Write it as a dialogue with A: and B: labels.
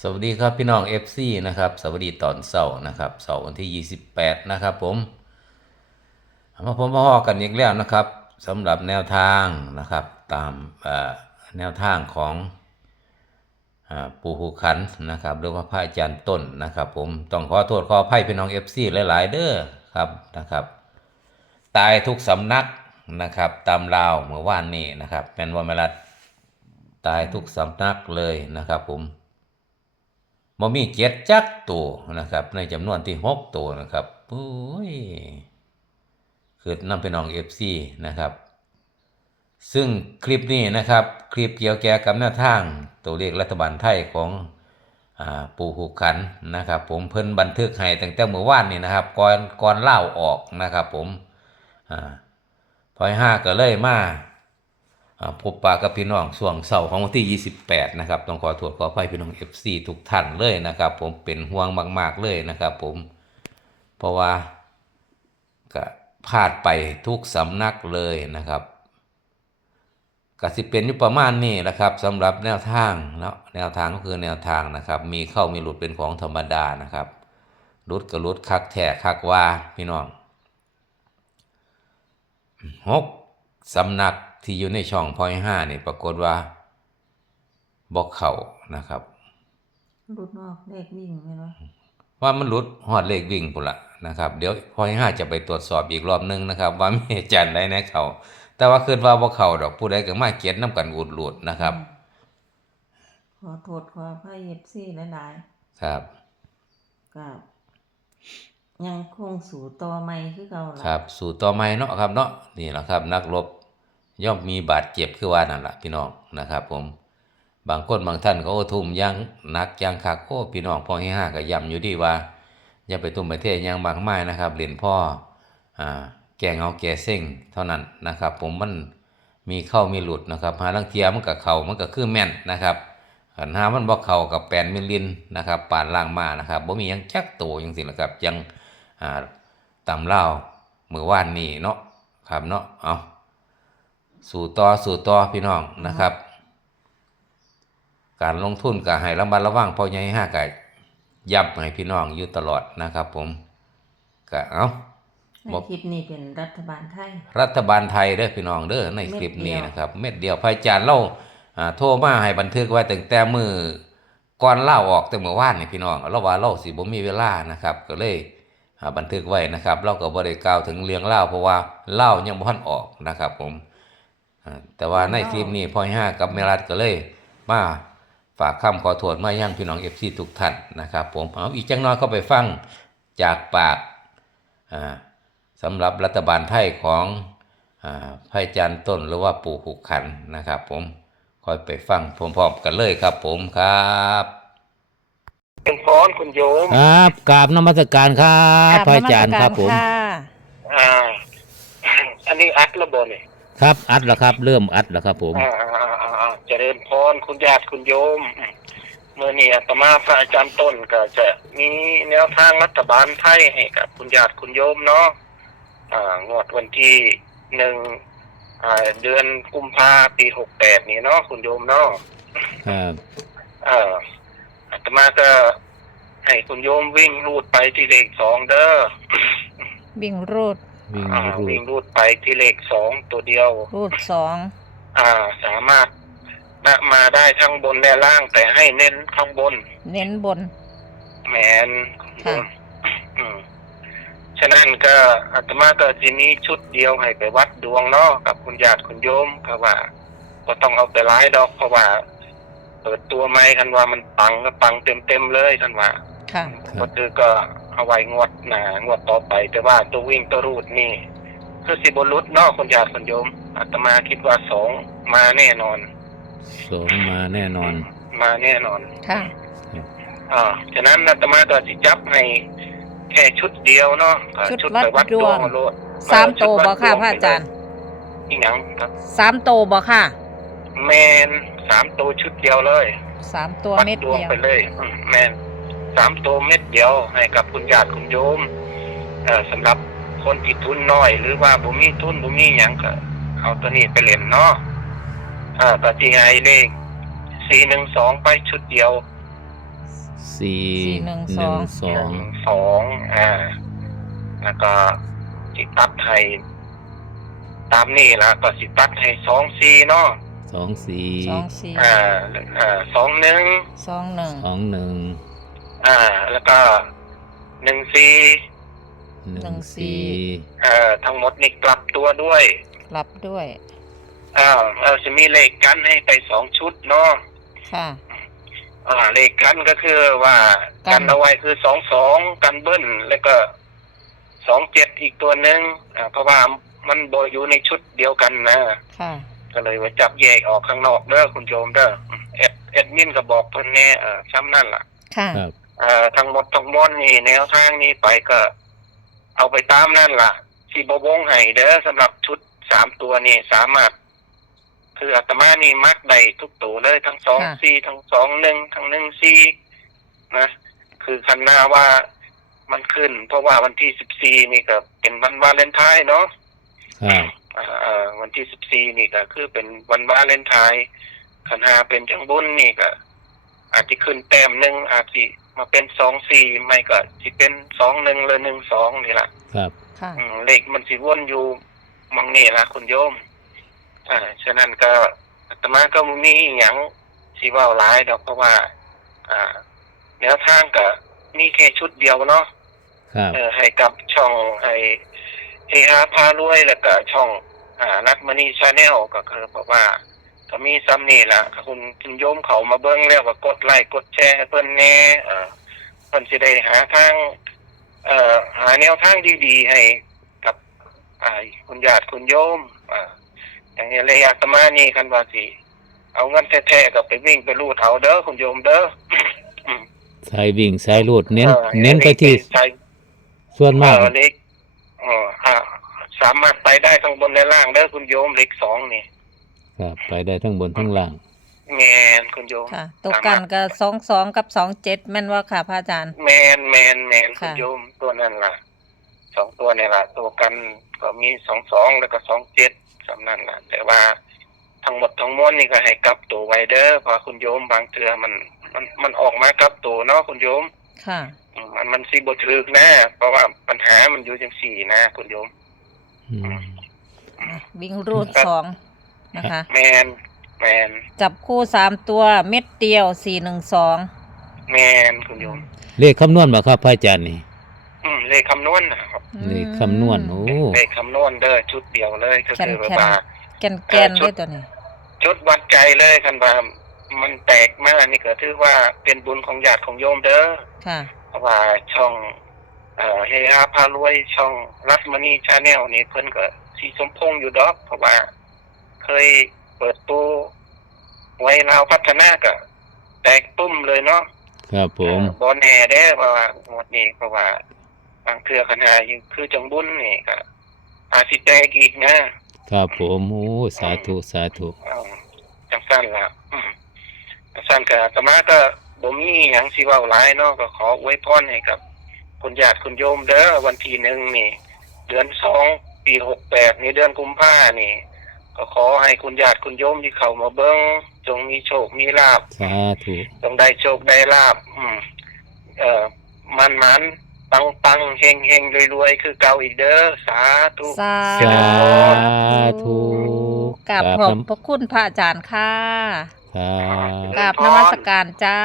A: สวัสดีครับพี่น้อง FC นะครับสวัสดีตอนเสาร์นะครับเสาร์วันที่ 28 นะครับผมมาผมมาฮอกันอีกแล้วนะครับสำหรับแนวทางนะครับตามแนวทางของอปู่หูขันนะครับหรือว่าพระอาจารย์ต้นนะครับ ผมต้องขอโทษขออภัยพี่น้อง FC หลาย ๆ เด้อครับนะครับตายทุกสำนักนะครับตามราวเมื่อวานนี้นะครับเป็นวันเวลาตายทุกสำนักเลยนะครับผม บ่มีเจ็ดจักตัวนะครับ ในจำนวนที่หกตัวนะครับโอ้ยคือนำไปน้องเอฟซีนะครับ ซึ่งคลิปนี้นะครับ คลิปเกี่ยวแก่กับแนวทาง ตัวเลขรัฐบาลไทยของอปู่หูขันนะครับ ผมเพิ่นบันทึกให้ตั้งแต่เมื่อวานนี่นะครับก่อนก่อนเล่าออกนะครับ ผมอ่าพอยห้าก็เลยมาอ่า พบปะกับพี่น้องช่วงเสาร์ของวันที่ 28 นะครับ ต้องขอโทษขออภัยพี่น้อง FC ทุกท่านเลยนะครับ ผมเป็นห่วงมาก ๆเลยนะครับผม เพราะว่าก็พลาดไปทุกสำนักเลยนะครับกสิเป็นอยู่ประมาณนี้นะครับสำหรับแนวทางเนาะแนวทางก็คือแนวทางนะครับ มีเข้ามีหลุดเป็นของธรรมดานะครับหลุดก็หลุดคักแท้คักว่าพี่น้องหกสำนัก ที่อยู่ในช่องพอยห้านี่ปรากฏว่าบอกเขานะครับ
B: รุดนอกเลขวิ่งไหมเนาะ
A: ว่ามันหลุดหอดเลขวิ่งพุ่นละนะครับ เดี๋ยวพอยห้าจะไปตรวจสอบอีกรอบนึงนะครับ ว่ามีอาจารย์ใดแนะเขาแต่ว่าคิดว่าบ่เขาดอกผู้ใดก็มาเกียนน้ำกันอุดหลุดนะครับ
B: ขอโทษขออภัยเย็บซี่หลาย
A: ครับ
B: ๆกับยังคงสู่ต่อไม่คือเก่าล่ะ
A: ครับ สู่ต่อไม้เนาะครับเนาะนี่แหละครับ นักรบ ย่อมมีบาดเจ็บคือว่านั่นแหละพี่น้องนะครับ ผมบางคนบางท่านเขาทุ่มยังหนักยังคักโอ้พี่น้องพ่อให้ห้าก็ย้ำอยู่ดีว่าอย่าไปทุ่มไปเทอยังมากมายนะครับเหรียญพ่ออ่าแก่เงาแก่เส้งเท่านั้นนะครับ ผมมันมีเข้ามีหลุดนะครับหาลังเทียมันกับเข่ามันก็คือแม่นนะครับขันหามันบ่เข่ากับแปนมิลลินนะครับปานล่างมานะครับบ่มียังจักโตจังสินะครับยังอ่าตำเล่ามือว่านนี่เนาะครับเนาะเอา สู่ต่อสู่ต่อพี่น้องนะครับ การลงทุนก็ให้ระมัดระวังเพอใหญ่ห้าก็ย้ำให้พี่น้องอยู่ตลอดนะครับ ผมก็เอา
B: ใน
A: บอก
B: คลิปนี้เป็นรัฐบาลไทย
A: รัฐบาลไทยเด้อพี่น้องเด้อในคลิปนี้
B: เม็ดเดียว
A: นะครับ เม็ดเดียวพระอาจารย์เล่าอ่าโทรมาให้บันทึกไว้ตั้งแต่มือก่อนเล่าออกแต่เมื่อวานนี่พี่น้องเราว่าเราสิบ่มีเวลานะครับ ก็เลยอ่าบันทึกไว้นะครับ เราก็บ่ได้กล่าวถึงเรื่องเล่าเพราะว่าเล่ายังบ่ทันออกนะครับ ผมอ่า แต่ว่าในคลิปนี้พ่อห้ากับเมรัดก็เลยมาฝากคำขอโทษมายังพี่น้อง FC ทุกท่านนะครับผมเอาอีกจังน้อยก็ไปฟังจากปากอ่าสำหรับรัฐบาลไทยของอาพระอาจารย์ต้นหรือว่าปู่ขุขันนะครับผมคอยไปฟังพร้อมๆกันเลยครับผมครับ
C: เป็นพรคุณโยม
A: ครับกราบนมัสการครับพระอาจารย์ครับผม
C: อ่าอันนี้อัดระบเนี่ย
A: ครับอัดแล้วครับ เริ่มอัดแล้วครับ ผม
C: อ่าอ่าอ่าอ่าเจริญพรคุณญาติคุณโยมเมื่อนี้อาตมาพระอาจารย์ต้นก็จะมีแนวทางรัฐบาลไทยให้กับคุณญาติคุณโยมเนาะอ่างวดวันที่หนึ่งอ่าเดือนกุมภาปีหกแปดนี่เนาะคุณโยมเนาะ
A: ครับ
C: เอ่ออาตมาก็ให้คุณโยมวิ่งรูดไปที่เลขสองเด้อ
B: วิ่งรูด
A: วิ่ง
C: อ่า
A: รู
C: วิ่
A: ด
C: งรูดไปที่เลขสองตัวเดียว
B: รูดสอง
C: อ่าสามารถมามาได้ทั้งบนและล่างแต่ให้เน้นข้างบน
B: เน้นบน
C: แมน
B: ค่ะ
C: อืมฉะนั้นก็อาตมาก็ทีนี้ชุดเดียวให้ไปวัดดวงเนาะกับคุณญาติคุณโยมเพราะว่าก็ต้องเอาไปร้ายดอก เพราะว่าเปิดตัวไม่คันว่ามันปังก็ปังเต็มเต็มๆเลยคันว่า
B: ค่ะ
C: ก็คือก็ เอาไว้งวดหนางวดต่อไป แต่ว่าตัววิ่งตัวรูดนี่ คือสิบรุษเนอกคนญาติคนโยมอาตมาคิดว่าสองมาแน่นอน
A: สองมาแน่นอน
C: มาแน่นอน
B: ค่ะ
C: อ่าฉะนั้นอาตมาก็สิจับให้แค่ชุดเดียวเนาะอ่า
B: ชุด
C: ไป
B: วัดดวง
C: โลด
B: สามโต
C: ชุดวัด
B: บ่ค่ะ
C: ดวง
B: พระอาจารย์
C: อีหยังครับ
B: สามโตบ่ค่ะ
C: แมนสามตัวชุดเดียวเลย
B: สามตัว
C: วัด
B: เม็ด
C: ดวง
B: เดียว
C: ไปเลยอืมแมน สามตัวเม็ดเดียว ให้กับคุณญาติคุณโยมเอ่อสำหรับคนที่ทุนน้อย หรือว่าบ่มีทุนบ่มีหยังก็เอาตัวนี้ไปเล่นเนาะอ่าก็สิให้เลข412ไปชุดเดียว
A: สี่
B: สี่หนึ่ง
A: ห
B: ส
A: นึ่
B: องง
A: สอง
C: สองอ่า แล้วก็สิตัดให้ตามนี่ละก็สิตัดให้สองสี่เนาะ
A: สองสี่
B: สองสี่
C: อ่าอ่าสองหนึ่ง
B: สองหนึ่ง
A: สองหนึ่ง
C: อ่า แล้วก็หนึ่งสี่
A: หนึ่งสี่
C: เอ่อทั้งหมดนี่กลับตัวด้วย
B: รับด้วย
C: อ่าเออจะมีเลขกันให้ไปสองชุดเนาะ
B: ค่ะ
C: อ่าเลขกันก็คือว่า
B: กัน
C: กันเอาไว้คือสองสองกันเบิ้ลแล้วก็สองเจ็ดอีกตัวหนึ่งอ่าเพราะว่ามันโบอยู่ในชุดเดียวกันนะ
B: ค่ะ
C: ก็เลยว่าจับแยกออกข้างนอกเด้อคุณโยมเด้อเอ็ดเอ็ดมินก็บอกเพิ่นแน่เออซ้ำนั่นล่ะ
B: ค่ะ
A: ครับ
C: เอ่อทั้งหมดทั้งมวลนี่แนวทางนี้ไปก็ เอาไปตามนั่นล่ะสีบวงให้เด้อสำหรับชุดสามตัวนี่สามารถ คืออาตมานี่มักได้ทุกตัวเลยทั้งสอง
B: ค่ะ
C: สี่ทั้งสองหนึ่งทั้งหนึ่งสี่นะ คือคันหน้าว่ามันขึ้น เพราะว่าวันที่สิบสี่นี่ก็เป็นวันวาเลนไทน์เนาะ
A: ครับ
C: อ่าเอ่อวันที่สิบสี่นี่ก็คือเป็นวันวาเลนไทน์คันหาเป็นจังบุญนี่ก็ อาจจะขึ้นแต้มหนึ่งอาจจะมาเป็นสองสี่ไม่ก็จะเป็นสองหนึ่งหรือหนึ่งสองนี่แหละ
A: ครับ
B: ค่ะ
C: อืมเลขมันสิวนอยู่มังนี่ละคุณโยม อ่าฉะนั้นก็อาตมาก็บ่มีอหย่างสิเว้าหลายดอกเพราะว่า อ่าแนวทางก็มีแค่ชุดเดียวเนาะ
A: ครับ
C: เออให้กับช่องไอเฮฮาพารวยแล้วก็ช่องอ่านักมณีชาแนลก็คือบอกว่า ก็มีซ้ำนี่ล่ะคุณคุณโยมเขามาเบิ้งแล้วก็กดไลค์กดแชร์ให้เพิ่นแหน่เอ่อเพิ่นสิได้หาทาง เอ่อหาแนวทางดีๆให้กับอ่าคุณญาติคุณโยมอ่าอย่างนี้เลยอาตมานี่คันว่าสิเอาเงินแท้ๆก็ไปวิ่งไปรูดเอาเด้อคุณโยมเด้ออืม
A: สายวิ่งสายรูดเน้น
C: ออ
A: เน้นไปที่
C: ใช้
A: ส่วนมาก
C: เออเล็กเอออ่าสามารถไปได้ทั้งบนและล่างเด้อคุณโยมเล็กสองนี่
A: ครับ ไปได้ทั้งบนทั้งล่าง
C: แมนคุณโยม
B: ค่ะตัวกันก็สองสองกับสองเจ็ดแม่นว่าค่ะพระอาจารย์
C: แมนแมนแมนคุณ
B: ค่ะ
C: โยมตัวนั่นล่ะสองตัวนี่ล่ะตัวกันก็มีสองสองแล้วก็สองเจ็ดสำนั่นล่ะ แต่ว่าทั้งหมดทั้งมวลนี่ก็ให้กลับตัวไว้เด้อเพราะคุณโยมบางเทือมันมันมันออกมากลับตัวเนาะคุณโยม
B: ค่ะ
C: อืมมันมันสีบถึกนะ เพราะว่าปัญหามันอยู่จังสี่นะ คุณโยม
A: อืม
B: วิ่งรูดสอง นะคะ
C: แมนแมน
B: จับคู่สามตัวเม็ดเดียวสี่หนึ่งสอง
C: แมนคุณโยม
A: เลขคำนวณบ่ครับพระอาจารย์นี่
C: อืมเลขคำนวณนะครับ
A: เลขคำนวณโอ้
C: เลขคำนวณเด้อชุดเดียวเลยก็คือแบบว่า
B: แกนแกนๆด้วยตัวนี้
C: ชุดวัดใจเลยคันว่ามันแตกมากนี่ก็ถือว่าเป็นบุญของญาติของโยมเด้อ
B: ค่ะ
C: เพราะว่าช่องเอ่อเฮฮาพารวยช่องรัศมณีชาแนลนี่เพิ่นก็สีสมพงษ์อยู่ดอกเพราะว่า เคยเปิดตู้ไว้ลาวพัฒนาก็แตกตุ้มเลยเนาะ
A: ครับผม
C: เอ่อบอลแห่ได้เพราะว่าหมดนี้เพราะว่าบางเทือขนาดยังคือจังบุญนี่ก็อาจสิแตกอีกนะครับ
A: ผมโอ้สาธุสาธุ
C: เอาจังสั้นละอืมจังสั้นก็อาตมาก็บ่มีหยังสิเว้าหลายเนาะก็ขออวยพรให้กับคุณญาติคุณโยมเด้อวันที่หนึ่งนี่ เดือนสองปีหกแปดนี่เดือนกุมภานี่ ก็ขอให้คุณญาติคุณโยมที่เข้ามาเบิ่งจงมีโชคมีลาภ
A: สาธุ
C: จงได้โชคได้ลาบอืมเอ่อมันมันปังปังเฮงเฮงรวยรวยคือเก่าอีกเด้อสาธุ
B: สา
A: สาธุ
B: กราบขอบพระคุณพระอาจารย์ค่ะ
A: ครับ
B: กราบนมัสการจ้า